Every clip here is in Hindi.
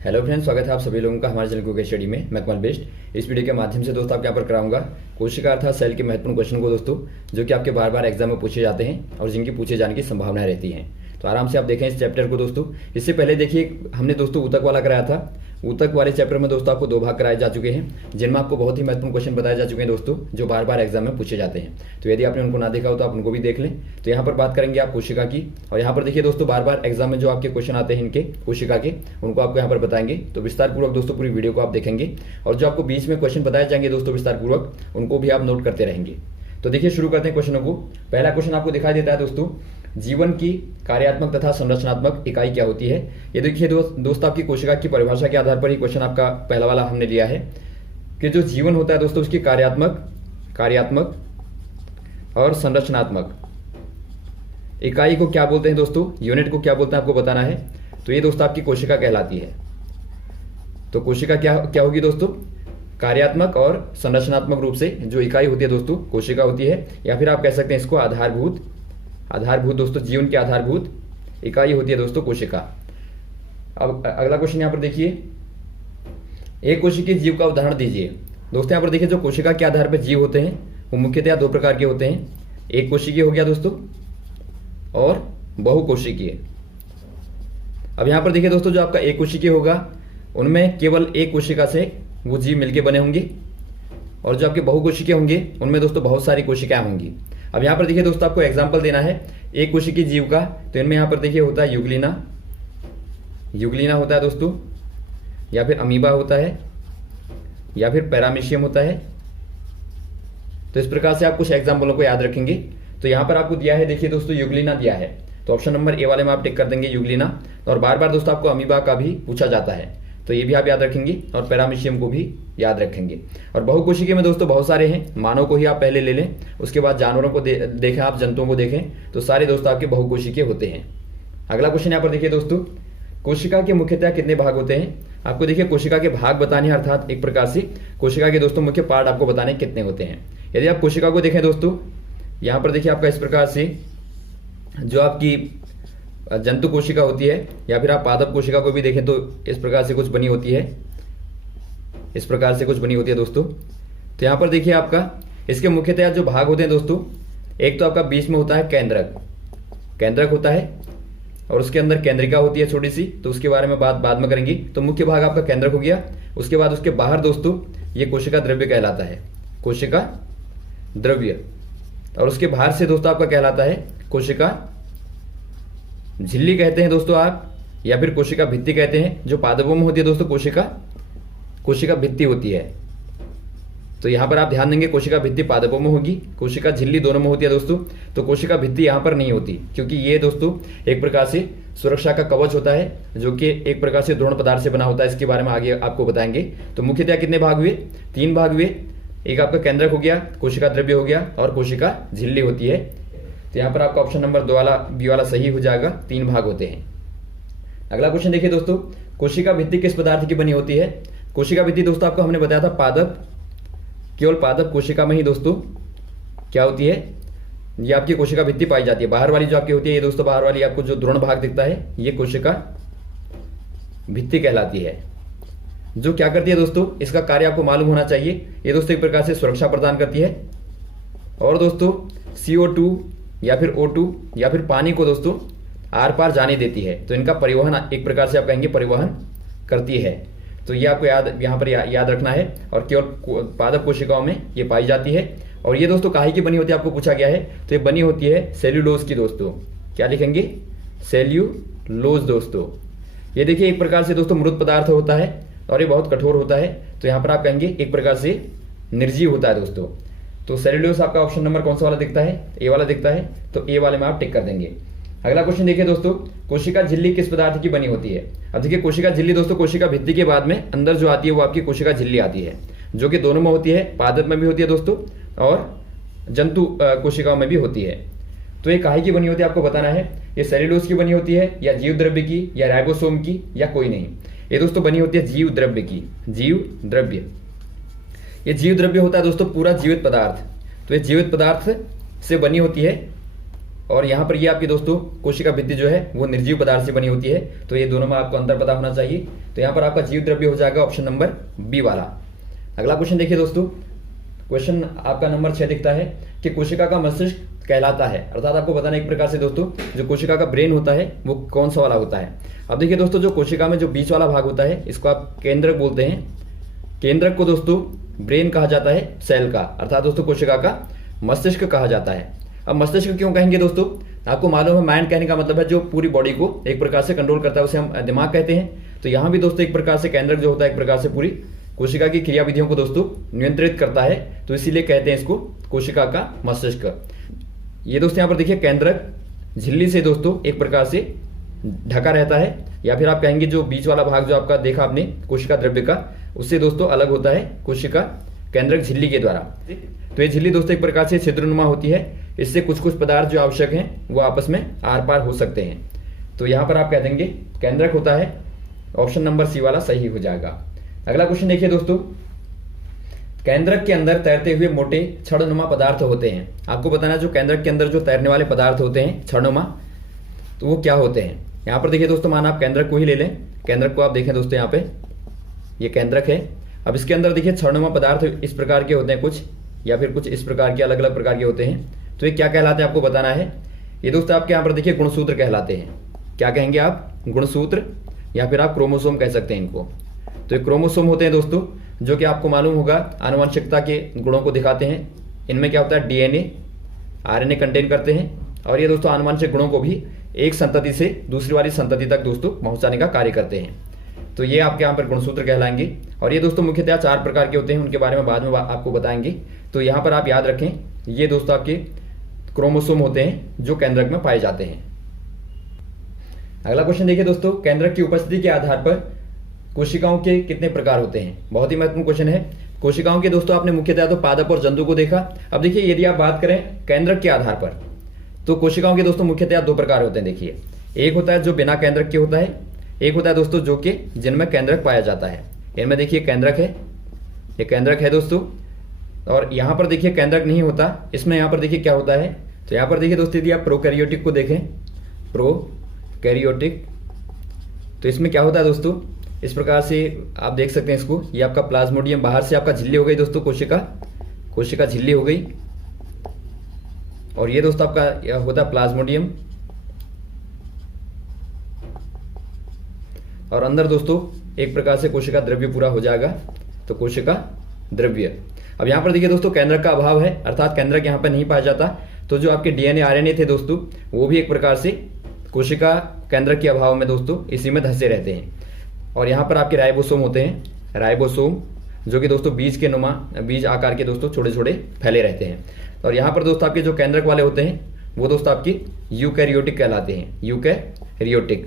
हेलो फ्रेंड्स, स्वागत है आप सभी लोगों का हमारे चैनल कुकिंग स्टडी में। मैं कमल बेस्ट। इस वीडियो के माध्यम से दोस्तों आपके यहाँ पर कराऊंगा कोशिका अर्थात सेल के महत्वपूर्ण क्वेश्चन को दोस्तों, जो कि आपके बार बार एग्जाम में पूछे जाते हैं और जिनकी पूछे जाने की संभावनाएं रहती हैं। तो आराम से आप देखें इस चैप्टर को दोस्तों। इससे पहले देखिए हमने दोस्तों ऊतक वाला कराया था। ऊतक वाले चैप्टर में दोस्तों आपको 2 भाग कराए जा चुके हैं, जिनमें आपको बहुत ही महत्वपूर्ण क्वेश्चन बताए जा चुके हैं दोस्तों, जो बार बार एग्जाम में पूछे जाते हैं। तो यदि आपने उनको ना देखा हो तो आप उनको भी देख लें। तो यहाँ पर बात करेंगे आप कोशिका की, और यहाँ पर देखिए दोस्तों बार बार एग्जाम में जो आपके क्वेश्चन आते हैं इनके कोशिका के, उनको आपको यहाँ पर बताएंगे। तो विस्तार पूर्वक दोस्तों पूरी वीडियो को आप देखेंगे, और जो आपको बीच में क्वेश्चन बताए जाएंगे दोस्तों विस्तार पूर्वक, उनको भी आप नोट करते रहेंगे। तो देखिए शुरू करते हैं क्वेश्चनों को। पहला क्वेश्चन आपको दिखाई देता है दोस्तों, जीवन की कार्यात्मक तथा संरचनात्मक इकाई क्या होती है। ये देखिए दोस्तों आपकी कोशिका की परिभाषा के आधार पर ही क्वेश्चन आपका पहला वाला हमने लिया है कि जो जीवन होता है दोस्तों उसकी कार्यात्मक और संरचनात्मक इकाई को क्या बोलते हैं दोस्तों, यूनिट को क्या बोलते हैं आपको बताना है। तो ये दोस्तों आपकी कोशिका कहलाती है। तो कोशिका क्या होगी दोस्तों, कार्यात्मक और संरचनात्मक रूप से जो इकाई होती है दोस्तों कोशिका होती है, या फिर आप कह सकते हैं इसको आधारभूत दोस्तों, जीवन की आधारभूत इकाई होती है दोस्तों कोशिका। अब अगला क्वेश्चन यहाँ पर देखिए, एक कोशिकीय जीव का उदाहरण दीजिए। दोस्तों यहाँ पर देखिए जो कोशिका के आधार पर जीव होते हैं वो मुख्यतः 2 प्रकार के होते हैं। एक कोशिकीय हो गया दोस्तों और बहुकोशिकीय। अब यहाँ पर देखिए दोस्तों जो आपका एक कोशिकीय होगा उनमें केवल एक कोशिका से वो जीव मिलके बने होंगे, और जो आपके बहुकोशिकीय होंगे उनमें दोस्तों बहुत सारी कोशिकाएं होंगी। अब यहाँ पर देखिए दोस्तों आपको एग्जाम्पल देना है एक कोशिकीय जीव का। तो इनमें यहाँ पर देखिए होता है यूग्लिना होता है दोस्तों, या फिर अमीबा होता है, या फिर पैरामीशियम होता है। तो इस प्रकार से आप कुछ एग्जाम्पलों को याद रखेंगे। तो यहाँ पर आपको दिया है देखिए दोस्तों यूग्लिना दिया है, तो ऑप्शन नंबर ए वाले में आप टिक कर देंगे यूग्लिना। और बार बार दोस्तों आपको अमीबा का भी पूछा जाता है, तो ये भी आप याद रखेंगे, और पैरामीशियम को भी याद रखेंगे। और बहुकोशिकीय में दोस्तों बहुत सारे हैं, मानव को ही आप पहले ले लें, उसके बाद जानवरों को देखें, आप जंतुओं को देखें, तो सारे दोस्तों आपके बहुकोशिकीय होते हैं। अगला क्वेश्चन यहाँ पर देखिए दोस्तों, कोशिका के मुख्यतः कितने भाग होते हैं। आपको देखिए कोशिका के भाग बताने हैं, अर्थात एक प्रकार से कोशिका के दोस्तों मुख्य पार्ट आपको बताने कितने होते हैं। यदि आप कोशिका को देखें दोस्तों, यहाँ पर देखिए आपका इस प्रकार से जो आपकी जंतु कोशिका होती है, या फिर आप पादप कोशिका को भी देखें तो इस प्रकार से कुछ बनी होती है, इस प्रकार से कुछ बनी होती है दोस्तों। तो यहाँ पर देखिए आपका इसके मुख्यतः जो भाग होते हैं दोस्तों, एक तो आपका बीच में होता है केंद्रक होता है, और उसके अंदर केंद्रिका होती है छोटी सी, तो उसके बारे में बात बाद में करेंगे। तो मुख्य भाग आपका केंद्रक हो गया। उसके बाद उसके बाहर दोस्तों ये कोशिका द्रव्य कहलाता है, कोशिका द्रव्य। और उसके बाहर से दोस्तों आपका कहलाता है कोशिका झिल्ली कहते हैं दोस्तों आप, या फिर कोशिका भित्ति कहते हैं। जो पादपों में होती है दोस्तों कोशिका भित्ति होती है। तो यहां पर आप ध्यान देंगे कोशिका भित्ति पादपों में होगी, कोशिका झिल्ली दोनों में होती है दोस्तों। तो कोशिका भित्ति यहां पर नहीं होती, क्योंकि ये दोस्तों एक प्रकार से सुरक्षा का कवच होता है, जो कि एक प्रकार से दृढ़ पदार्थ से बना होता है। इसके बारे में आगे आपको बताएंगे। तो मुख्यतः कितने भाग हुए, 3 भाग हुए। एक आपका केंद्रक हो गया, कोशिका द्रव्य हो गया, और कोशिका झिल्ली होती है। तो यहाँ पर आपका ऑप्शन नंबर 2 वाला बी वाला सही हो जाएगा, 3 भाग होते हैं। अगला क्वेश्चन देखिए दोस्तों, कोशिका भित्ति किस पदार्थ की बनी होती है। कोशिका भित्ति दोस्तों आपको हमने बताया था पादप, केवल पादप कोशिका में ही दोस्तों क्या होती है, ये आपकी कोशिका भित्ति पाई जाती है। बाहर वाली जो आपकी होती है ये दोस्तों, बाहर वाली आपको जो द्रोण भाग दिखता है ये कोशिका भित्ति कहलाती है। जो क्या करती है दोस्तों, इसका कार्य आपको मालूम होना चाहिए। ये दोस्तों एक प्रकार से सुरक्षा प्रदान करती है, और दोस्तों CO2 या फिर O2 या फिर पानी को दोस्तों आर पार जाने देती है। तो इनका परिवहन एक प्रकार से आप कहेंगे परिवहन करती है। तो ये आपको यहाँ पर याद रखना है, और केवल पादप कोशिकाओं में ये पाई जाती है। और ये दोस्तों काहे की बनी होती है आपको पूछा गया है, तो ये बनी होती है सेल्यूलोज की दोस्तों। क्या लिखेंगे, सेल्यूलोज दोस्तों। ये देखिए एक प्रकार से दोस्तों मृत पदार्थ होता है, और ये बहुत कठोर होता है। तो यहाँ पर आप कहेंगे एक प्रकार से निर्जीव होता है दोस्तों। तो सेल्यूलोज आपका ऑप्शन नंबर कौन सा वाला दिखता है, ए वाला दिखता है। तो ए वाले में आप टिक कर देंगे। अगला क्वेश्चन देखिए दोस्तों, कोशिका झिल्ली किस पदार्थ की बनी होती है। अब देखिए कोशिका झिल्ली दोस्तों कोशिका भित्ति के बाद में अंदर जो आती है वो आपकी कोशिका झिल्ली आती है, जो कि दोनों में होती है, पादप में भी होती है दोस्तों, और जंतु कोशिकाओं में भी होती है। तो ये काहे की बनी होती है आपको बताना है, ये सेल्यूलोज की बनी होती है, या जीव द्रव्य की, या राइबोसोम की, या कोई नहीं। ये दोस्तों बनी होती है जीव द्रव्य की, जीव द्रव्य। ये जीव द्रव्य होता है दोस्तों पूरा जीवित पदार्थ। तो ये जीवित पदार्थ से बनी होती है, और यहाँ पर ये आपकी दोस्तों कोशिका भित्ति जो है वो निर्जीव पदार्थ से बनी होती है। तो ये दोनों में आपको अंतर पता होना चाहिए। तो यहाँ पर आपका जीव द्रव्य हो जाएगा ऑप्शन नंबर बी वाला। अगला क्वेश्चन देखिए दोस्तों, क्वेश्चन आपका नंबर 6 दिखता है कि कोशिका का मस्तिष्क कहलाता है, अर्थात आपको बताना एक प्रकार से दोस्तों जो कोशिका का ब्रेन होता है वो कौन सा वाला होता है। अब देखिए दोस्तों, जो कोशिका में जो बीच वाला भाग होता है इसको आप केंद्रक बोलते हैं। केंद्रक को दोस्तों ब्रेन कहा जाता है सेल का, अर्थात दोस्तों कोशिका का मस्तिष्क कहा जाता है। अब मस्तिष्क क्यों कहेंगे दोस्तों, आपको मालूम है माइंड कहने का मतलब है जो पूरी बॉडी को एक प्रकार से कंट्रोल करता है, उसे हम दिमाग कहते हैं। तो यहाँ भी दोस्तों एक प्रकार से केंद्रक जो होता है एक प्रकार से पूरी कोशिका की क्रियाविधियों को दोस्तों नियंत्रित करता है, तो इसीलिए कहते हैं इसको कोशिका का मस्तिष्क। ये दोस्तों यहाँ पर देखिए केंद्रक झिल्ली से दोस्तों एक प्रकार से ढका रहता है, या फिर आप कहेंगे जो बीच वाला भाग जो आपका देखा आपने कोशिका द्रव्य का, उससे दोस्तों अलग होता है कोशिका केंद्रक झिल्ली के द्वारा। तो ये झिल्ली दोस्तों एक प्रकार से छिद्रनुमा होती है, इससे कुछ कुछ पदार्थ जो आवश्यक हैं वो आपस में आर पार हो सकते हैं। तो यहाँ पर आप कह देंगे केंद्रक होता है, ऑप्शन नंबर सी वाला सही हो जाएगा। अगला क्वेश्चन देखिए दोस्तों, केंद्रक के अंदर तैरते हुए मोटे छड़नुमा पदार्थ होते हैं। आपको बताना जो केंद्रक के अंदर जो तैरने वाले पदार्थ होते हैं छड़नुमा, तो वो क्या होते हैं। यहाँ पर देखिए दोस्तों, माना आप केंद्रक को ही ले लें, केंद्रक को आप देखें दोस्तों, यहाँ पे ये केंद्रक है। अब इसके अंदर देखिए छड़नुमा पदार्थ इस प्रकार के होते हैं कुछ, या फिर कुछ इस प्रकार के अलग अलग प्रकार के होते हैं। तो ये क्या कहलाते हैं आपको बताना है। ये दोस्तों आपके यहाँ पर देखिए गुणसूत्र कहलाते हैं। क्या कहेंगे आप, गुणसूत्र, या फिर आप क्रोमोसोम कह सकते हैं इनको। तो ये क्रोमोसोम होते हैं दोस्तों, जो कि आपको मालूम होगा आनुवंशिकता के गुणों को दिखाते हैं। इनमें क्या होता है, डीएनए आरएनए कंटेन करते हैं, और ये दोस्तों आनुवंशिक गुणों को भी एक संतति से दूसरी वाली संतति तक दोस्तों पहुंचाने का कार्य करते हैं। तो ये आपके यहाँ पर गुणसूत्र कहलाएंगे। और ये दोस्तों मुख्यतः 4 प्रकार के होते हैं, उनके बारे में बाद में आपको बताएंगे। तो यहाँ पर आप याद रखें, ये दोस्तों आपके क्रोमोसोम होते हैं जो केंद्रक में पाए जाते हैं। अगला क्वेश्चन देखिए दोस्तों, केंद्रक की उपस्थिति के आधार पर कोशिकाओं के कितने प्रकार होते हैं। बहुत ही महत्वपूर्ण क्वेश्चन है। कोशिकाओं के दोस्तों आपने मुख्यतः तो पादप और जंतु को देखा। अब देखिए यदि आप बात करें केंद्रक के आधार पर, तो कोशिकाओं के दोस्तों मुख्यतः 2 प्रकार होते हैं। देखिए, एक होता है जो बिना केंद्रक के होता है, एक होता है दोस्तों जो कि जिनमें केंद्रक पाया जाता है। इनमें देखिए केंद्रक है, ये केंद्रक है दोस्तों, और यहाँ पर देखिए केंद्रक नहीं होता। इसमें यहाँ पर देखिए क्या होता है, तो यहाँ पर देखिए दोस्तों यदि आप प्रोकैरियोटिक को देखें, प्रोकैरियोटिक, तो इसमें क्या होता है दोस्तों, इस प्रकार से आप देख सकते हैं इसको। ये आपका प्लाज्मोडियम, बाहर से आपका झिल्ली हो गई दोस्तों, कोशिका झिल्ली हो गई, और ये दोस्तों आपका यह होता है प्लाज्मोडियम, और अंदर दोस्तों एक प्रकार से कोशिका द्रव्य पूरा हो जाएगा, तो कोशिका द्रव्य। अब यहाँ पर देखिए दोस्तों केंद्रक का अभाव है, अर्थात केंद्रक यहाँ पर नहीं पाया जाता। तो जो आपके डीएनए आरएनए थे दोस्तों, वो भी एक प्रकार से कोशिका केंद्रक के अभाव में दोस्तों इसी में धंसे रहते हैं। और यहाँ पर आपके राइबोसोम होते हैं, राइबोसोम, जो कि दोस्तों बीज आकार के दोस्तों छोटे छोटे फैले रहते हैं। और यहाँ पर दोस्तों आपके जो केंद्रक वाले होते हैं वो दोस्तों आपकी यूकैरियोटिक कहलाते हैं, यूकैरियोटिक।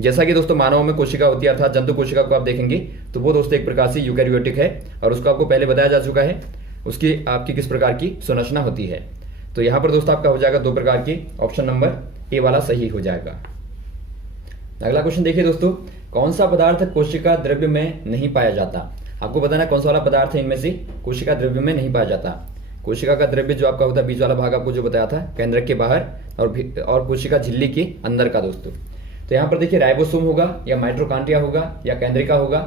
जैसा कि दोस्तों मानव में कोशिका होती है, अर्थात जंतु कोशिका को आप देखेंगे तो वो दोस्तों एक प्रकार से यूकैरियोटिक है, और उसको आपको पहले बताया जा चुका है उसकी आपकी किस प्रकार की संरचना होती है। तो यहाँ पर दोस्तों आपका हो जाएगा 2 प्रकार की, ऑप्शन नंबर ए वाला सही हो जाएगा। अगला क्वेश्चन देखिए दोस्तों, कौन सा पदार्थ कोशिका द्रव्य में नहीं पाया जाता। आपको बताना कौन सा वाला पदार्थ है इनमें से कोशिका द्रव्य में नहीं पाया जाता। कोशिका का द्रव्य जो आपका होता है बीच वाला भाग, आपको जो बताया था केंद्रक के बाहर और कोशिका झिल्ली के अंदर का दोस्तों। तो यहाँ पर देखिए राइबोसोम होगा, या माइटोकॉन्ड्रिया होगा, या केंद्रिका होगा,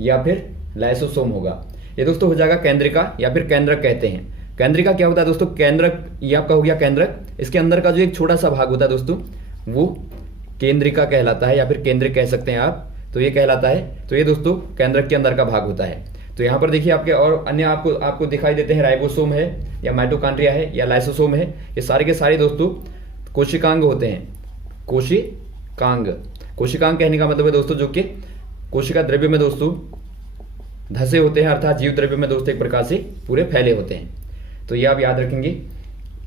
या फिर लाइसोसोम होगा। ये दोस्तों हो जाएगा केंद्रिका, या फिर केंद्रक कहते हैं। केंद्रिका क्या होता है दोस्तों, केंद्रक ये आपका हो गया केंद्रक, इसके अंदर का जो एक छोटा सा भाग होता है दोस्तों वो केंद्रिका कहलाता है, या फिर केंद्रिक कह सकते हैं आप, तो ये कहलाता है। तो ये दोस्तों केंद्रक के अंदर का भाग होता है। तो यहाँ पर देखिए आपके और अन्य आपको दिखाई देते हैं, राइबोसोम है, या माइटोकॉन्ड्रिया है, या लाइसोसोम है। ये सारे के सारे दोस्तों कोशिकांग होते हैं, कोशिकांग कहने का मतलब है दोस्तों जो कि कोशिका द्रव्य में दोस्तों धसे होते हैं, अर्थात जीव द्रव्य में दोस्तों एक प्रकार से पूरे फैले होते हैं। तो ये आप याद रखेंगे।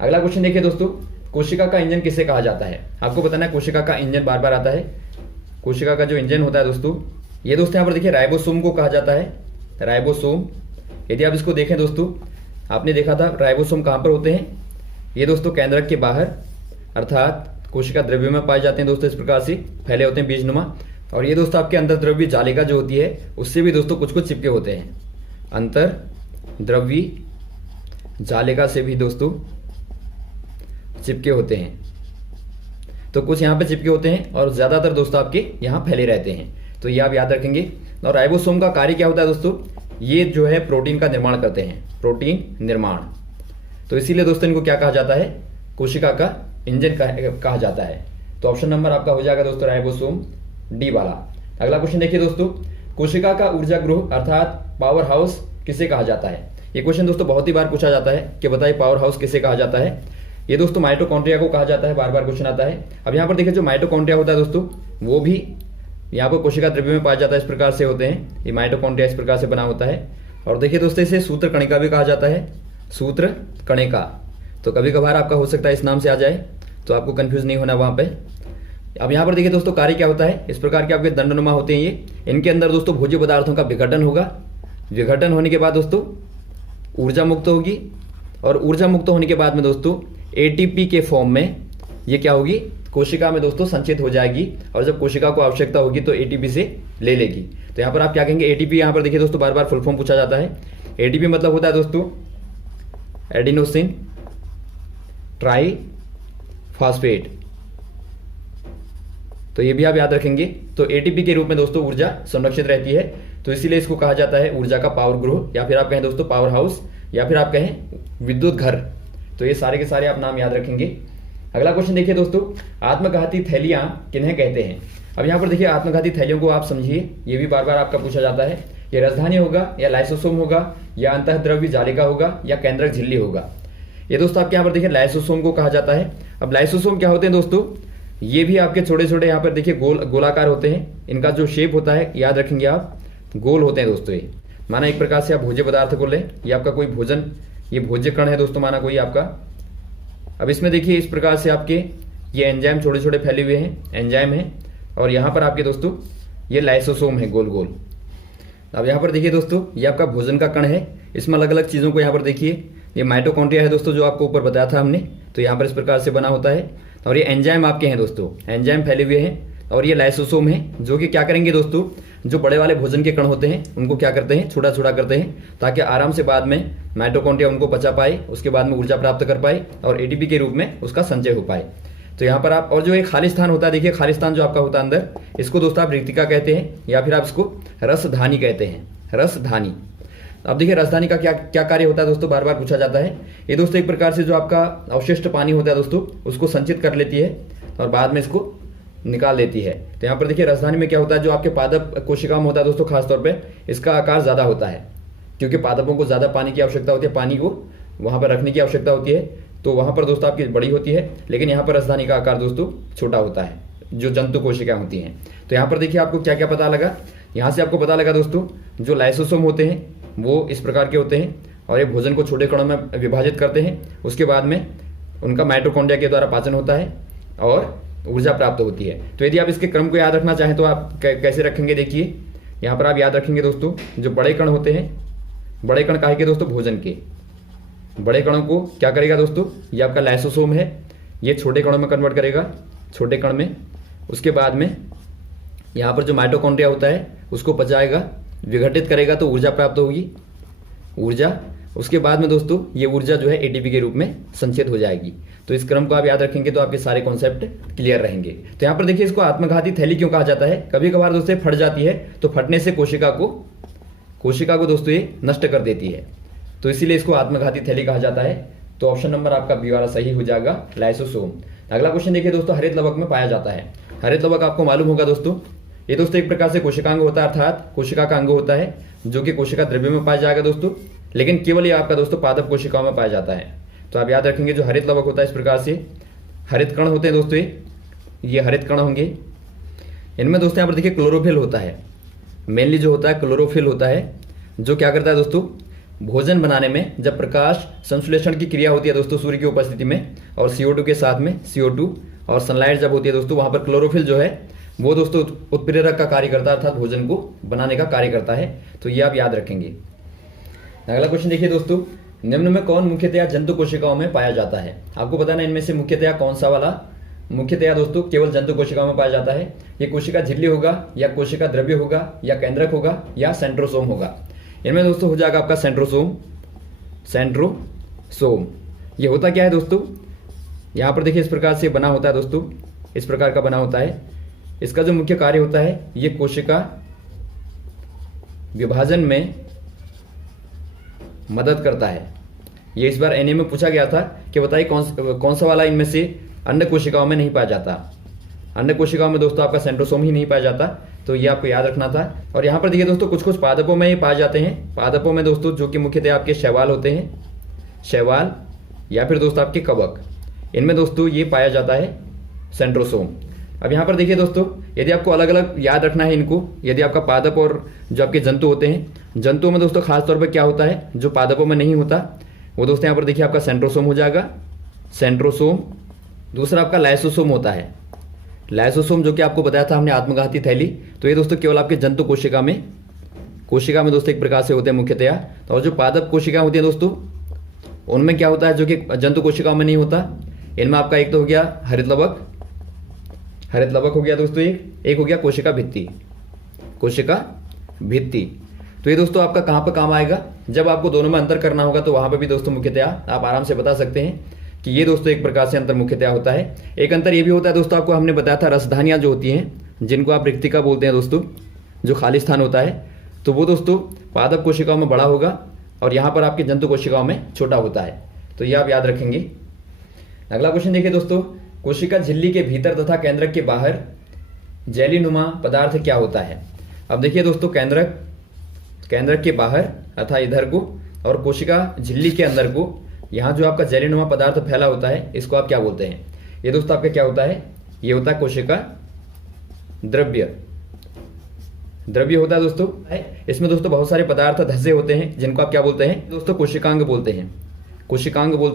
अगला क्वेश्चन देखिए दोस्तों, कोशिका का इंजन किसे कहा जाता है। आपको बताना है कोशिका का इंजन, बार बार आता है। कोशिका का जो इंजन होता है दोस्तों, ये दोस्तों यहाँ पर देखिए राइबोसोम को कहा जाता है, राइबोसोम। यदि आप इसको देखें दोस्तों, आपने देखा था राइबोसोम कहाँ पर होते हैं, ये दोस्तों केंद्रक के बाहर, अर्थात कोशिका द्रव्य में पाए जाते हैं दोस्तों, इस प्रकार से फैले होते हैं बीजनुमा। और ये दोस्तों आपके अंतर द्रव्य जालिका जो होती है उससे भी दोस्तों कुछ कुछ चिपके होते हैं, अंतर द्रव्य जालिका से भी दोस्तों चिपके होते हैं। तो कुछ यहाँ पे चिपके होते हैं और ज्यादातर दोस्तों आपके यहाँ फैले रहते हैं। तो ये आप याद रखेंगे। और राइबोसोम का कार्य क्या होता है दोस्तों, ये जो है प्रोटीन का निर्माण करते हैं, प्रोटीन निर्माण। तो इसीलिए दोस्तों इनको क्या कहा जाता है, कोशिका का इंजन कहा जाता है। तो ऑप्शन नंबर आपका हो जाएगा दोस्तों राइबोसोम डी वाला। अगला क्वेश्चन देखिए दोस्तों, कोशिका का ऊर्जा गृह अर्थात पावर हाउस किसे कहा जाता है। ये क्वेश्चन दोस्तों बहुत ही बार पूछा जाता है कि बताइए पावर हाउस किसे कहा जाता है। ये दोस्तों माइटोकॉन्ड्रिया को कहा जाता है, बार बार क्वेश्चन आता है। अब यहाँ पर देखिए जो माइटोकॉन्ड्रिया होता है दोस्तों, वो भी यहाँ पर कोशिका द्रव्य में पाया जाता है, इस प्रकार से होते हैं। ये माइटोकॉन्ड्रिया इस प्रकार से बना होता है। और देखिए दोस्तों इसे सूत्र कणिका भी कहा जाता है, सूत्र कणिका। तो कभी कभार आपका हो सकता है इस नाम से आ जाए, तो आपको कंफ्यूज नहीं होना वहाँ पे। अब यहाँ पर देखिए दोस्तों कार्य क्या होता है, इस प्रकार के आपके दंडनुमा होते हैं ये। इनके अंदर दोस्तों भोज्य पदार्थों का विघटन होगा। विघटन होने के बाद दोस्तों ऊर्जा मुक्त होगी, और ऊर्जा मुक्त होने के बाद में दोस्तों एटीपी के फॉर्म में ये क्या होगी, कोशिका में दोस्तों संचित हो जाएगी। और जब कोशिका को आवश्यकता होगी तो एटीपी से ले लेगी। तो यहाँ पर आप क्या कहेंगे, एटीपी। यहाँ पर देखिए दोस्तों बार बार फुल फॉर्म पूछा जाता है। एटीपी मतलब होता है दोस्तों एडिनोसिन ट्राई फास्फेट। तो ये भी आप याद रखेंगे। तो एटीपी के रूप में दोस्तों ऊर्जा संरक्षित रहती है, तो इसीलिए इसको कहा जाता है ऊर्जा का पावर गृह, या फिर आप कहें दोस्तों पावर हाउस, या फिर आप कहें विद्युत घर। तो ये सारे के सारे आप नाम याद रखेंगे। अगला क्वेश्चन देखिए दोस्तों, आत्मघाती थैलियां किन्हें कहते हैं। अब यहाँ पर देखिए आत्मघाती थैलियों को आप समझिए, ये भी बार बार आपका पूछा जाता है। ये राजधानी होगा, या लाइसोसोम होगा, या अंतःद्रव्य जालिका होगा, या केंद्रक झिल्ली होगा। ये दोस्तों आपके यहाँ पर देखिए लाइसोसोम को कहा जाता है। अब लाइसोसोम क्या होते हैं दोस्तों, ये भी आपके छोटे छोटे यहाँ पर देखिए गोलाकार होते हैं। इनका जो शेप होता है याद रखेंगे आप, गोल होते हैं दोस्तों। ये माना एक प्रकार से आप भोज्य पदार्थ को लें, ये आपका कोई भोजन, ये भोज्य कण है दोस्तों, माना कोई आपका। अब इसमें देखिए इस प्रकार से आपके ये एंजाइम छोटे छोटे फैले हुए हैं, एंजाइम है। और यहाँ पर आपके दोस्तों ये लाइसोसोम है, गोल गोल। अब यहाँ पर देखिए दोस्तों ये आपका भोजन का कण है। इसमें अलग अलग चीज़ों को यहाँ पर देखिए, ये माइटोकॉन्ड्रिया है दोस्तों, जो आपको ऊपर बताया था हमने। तो यहाँ पर इस प्रकार से बना होता है। और ये एंजाइम आपके हैं दोस्तों, एंजाइम फैले हुए हैं। और ये लाइसोसोम है, जो कि क्या करेंगे दोस्तों, जो बड़े वाले भोजन के कण होते हैं उनको क्या करते हैं, छोटा छोटा करते हैं, ताकि आराम से बाद में माइटोकॉन्ड्रिया उनको पचा पाए, उसके बाद में ऊर्जा प्राप्त कर पाए और एटीपी के रूप में उसका संचय हो पाए। तो यहाँ पर आप, और जो एक खाली स्थान होता है, देखिए खाली स्थान जो आपका होता है अंदर, इसको दोस्तों आप रिक्तिका कहते हैं, या फिर आप इसको रसधानी कहते हैं, रसधानी। अब देखिए राजधानी का क्या क्या कार्य होता है दोस्तों, बार बार पूछा जाता है। ये दोस्तों एक प्रकार से जो आपका अवशिष्ट पानी होता है दोस्तों, उसको संचित कर लेती है और बाद में इसको निकाल देती है। तो यहाँ पर देखिए राजधानी में क्या होता है, जो आपके पादप कोशिका में होता है दोस्तों, खासतौर पे इसका आकार ज़्यादा होता है, क्योंकि पादपों को ज़्यादा पानी की आवश्यकता होती है, पानी को वहाँ पर रखने की आवश्यकता होती है। तो वहाँ पर दोस्तों आपकी बड़ी होती है, लेकिन यहाँ पर राजधानी का आकार दोस्तों छोटा होता है, जो जंतु कोशिकाएं होती हैं। तो यहाँ पर देखिए आपको क्या क्या पता लगा, यहाँ से आपको पता लगा दोस्तों, जो लाइसोसोम होते हैं वो इस प्रकार के होते हैं, और ये भोजन को छोटे कणों में विभाजित करते हैं। उसके बाद में उनका माइटोकॉन्ड्रिया के द्वारा पाचन होता है और ऊर्जा प्राप्त होती है। तो यदि आप इसके क्रम को याद रखना चाहें तो आप कैसे रखेंगे, देखिए यहाँ पर आप याद रखेंगे दोस्तों, जो बड़े कण होते हैं, बड़े कण काहे के दोस्तों, भोजन के। बड़े कणों को क्या करेगा दोस्तों, ये आपका लाइसोसोम है, ये छोटे कणों में कन्वर्ट करेगा, छोटे कण में। उसके बाद में यहाँ पर जो माइटोकॉन्ड्रिया होता है उसको पचाएगा, विघटित करेगा, तो ऊर्जा प्राप्त होगी, ऊर्जा। उसके बाद में दोस्तों ये ऊर्जा जो है एटीपी के रूप में संचित हो जाएगी। तो इस क्रम को आप याद रखेंगे तो आपके सारे कॉन्सेप्ट क्लियर रहेंगे। तो यहाँ पर देखिए इसको आत्मघाती थैली क्यों कहा जाता है, कभी कभार दोस्तों फट जाती है, तो फटने से कोशिका को दोस्तों ये नष्ट कर देती है, तो इसीलिए इसको आत्मघाती थैली कहा जाता है। तो ऑप्शन नंबर आपका बी वाला सही हो जाएगा, लाइसोसोम। अगला क्वेश्चन देखिए दोस्तों, हरित लवक में पाया जाता है। हरित लवक आपको मालूम होगा दोस्तों, ये दोस्तों एक प्रकार से कोशिकांग होता है, अर्थात कोशिका का अंग होता है, जो कि कोशिका द्रव्य में पाया जाएगा दोस्तों, लेकिन केवल ये आपका दोस्तों पादप कोशिकाओं में पाया जाता है। तो आप याद रखेंगे जो हरित लवक होता है, इस प्रकार से हरित कण होते हैं दोस्तों, ये हरित कण होंगे। इनमें दोस्तों यहाँ पर देखिए क्लोरोफिल होता है, मेनली जो होता है क्लोरोफिल होता है, जो क्या करता है दोस्तों, भोजन बनाने में जब प्रकाश संश्लेषण की क्रिया होती है दोस्तों सूर्य की उपस्थिति में, और CO2 के साथ में CO2 और सनलाइट जब होती है दोस्तों, वहाँ पर क्लोरोफिल जो है वो दोस्तों उत्प्रेरक का कार्य करता है, अर्थात भोजन को बनाने का कार्य करता है। तो ये आप याद रखेंगे। अगला क्वेश्चन देखिए दोस्तों, निम्न में कौन मुख्यतया जंतु कोशिकाओं में पाया जाता है। आपको बताना इनमें से मुख्यतया कौन सा वाला मुख्यतया दोस्तों केवल जंतु कोशिकाओं में पाया जाता है। ये कोशिका झिल्ली होगा, या कोशिका द्रव्य होगा, या केंद्रक होगा, या सेंट्रोसोम होगा। इनमें दोस्तों हो जाएगा आपका सेंट्रोसोम। सेंट्रोसोम ये होता क्या है दोस्तों, यहाँ पर देखिए इस प्रकार से बना होता है दोस्तों, इस प्रकार का बना होता है। इसका जो मुख्य कार्य होता है ये कोशिका विभाजन में मदद करता है। ये इस बार एनए में पूछा गया था कि बताइए कौन सा वाला इनमें से अन्य कोशिकाओं में नहीं पाया जाता। अन्य कोशिकाओं में दोस्तों आपका सेंट्रोसोम ही नहीं पाया जाता, तो ये आपको याद रखना था। और यहाँ पर देखिए दोस्तों कुछ कुछ पादपों में ये पाए जाते हैं। पादपों में दोस्तों जो कि मुख्यतः आपके शैवाल होते हैं, शैवाल या फिर दोस्तों आपके कवक, इनमें दोस्तों ये पाया जाता है सेंट्रोसोम। अब यहाँ पर देखिए दोस्तों, यदि आपको अलग अलग याद रखना है इनको, यदि आपका पादप और जो आपके जंतु होते हैं, जंतुओं में दोस्तों खास तौर पर क्या होता है जो पादपों में नहीं होता, वो दोस्तों यहाँ पर देखिए आपका सेंट्रोसोम हो जाएगा, सेंट्रोसोम। दूसरा आपका लाइसोसोम होता है। लाइसोसोम जो कि आपको बताया था हमने आत्मघाती थैली, तो ये दोस्तों केवल आपके जंतु कोशिका में दोस्तों एक प्रकार से होते हैं मुख्यतया। तो और जो पादप कोशिका होती है दोस्तों, उनमें क्या होता है जो कि जंतु कोशिकाओं में नहीं होता। इनमें आपका एक तो हो गया हरित लवक हो गया दोस्तों, एक हो गया कोशिका भित्ति। तो ये दोस्तों आपका कहाँ पर काम आएगा, जब आपको दोनों में अंतर करना होगा तो वहां पर भी दोस्तों मुख्यतया आप आराम से बता सकते हैं कि ये दोस्तों एक प्रकार से अंतर मुख्यतया होता है। एक अंतर ये भी होता है दोस्तों, आपको हमने बताया था रसधानियां जो होती हैं, जिनको आप रिक्तिका बोलते हैं दोस्तों, जो खाली स्थान होता है, तो वो दोस्तों पादप कोशिकाओं में बड़ा होगा और यहाँ पर आपके जंतु कोशिकाओं में छोटा होता है। तो ये आप याद रखेंगे। अगला क्वेश्चन देखिए दोस्तों, कोशिका झिल्ली के भीतर तथा केंद्रक के बाहर जेलीनुमा पदार्थ क्या होता है। अब देखिए दोस्तों, केंद्रक के बाहर अर्थात इधर को और कोशिका झिल्ली के अंदर को, यहाँ जो आपका जेलीनुमा पदार्थ फैला होता है, इसको आप क्या बोलते हैं। ये दोस्तों आपका क्या होता है, ये होता है कोशिका द्रव्य होता है दोस्तों। इसमें दोस्तों बहुत सारे पदार्थ धसे होते हैं, जिनको आप क्या बोलते हैं दोस्तों, कोशिकांग बोलते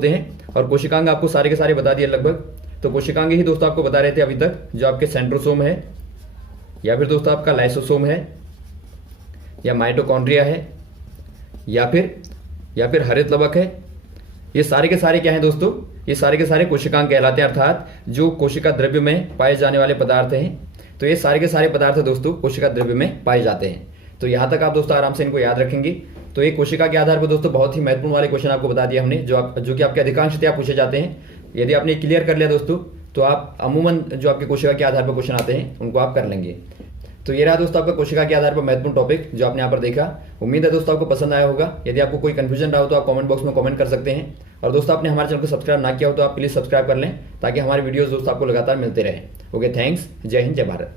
हैं। और कोशिकांग आपको सारे के सारे बता दिए लगभग। तो कोशिकांग ही दोस्तों आपको बता रहे थे अभी तक, जो आपके सेंट्रोसोम है, या फिर दोस्तों आपका लाइसोसोम है, या माइटोकॉन्ड्रिया है, या फिर हरित लवक है। ये सारे के सारे क्या हैं दोस्तों, ये सारे के सारे कोशिकांग कहलाते हैं, अर्थात जो कोशिका द्रव्य में पाए जाने वाले पदार्थ हैं। तो ये सारे के सारे पदार्थ दोस्तों कोशिका द्रव्य में पाए जाते हैं। तो यहाँ तक आप दोस्तों आराम से इनको याद रखेंगे। तो ये कोशिका के आधार पर दोस्तों बहुत ही महत्वपूर्ण वाले क्वेश्चन आपको बता दिया हमने, जो कि आपके अधिकांशतः पूछे जाते हैं। यदि आपने क्लियर कर लिया दोस्तों, तो आप अमूमन जो आपके कोशिका के आधार पर क्वेश्चन आते हैं उनको आप कर लेंगे। तो ये रहा दोस्तों आपका कोशिका के आधार पर महत्वपूर्ण टॉपिक जो आपने यहाँ पर देखा। उम्मीद है दोस्तों आपको पसंद आया होगा। यदि आपको कोई कंफ्यूजन रहा हो तो आप कमेंट बॉक्स में कमेंट कर सकते हैं। और दोस्तों आपने हमारे चैनल को सब्सक्राइब ना किया हो तो आप प्लीज सब्सक्राइब कर लें, ताकि हमारे वीडियोस दोस्तों आपको लगातार मिलते रहे। Okay, thanks. जय हिंद, जय भारत।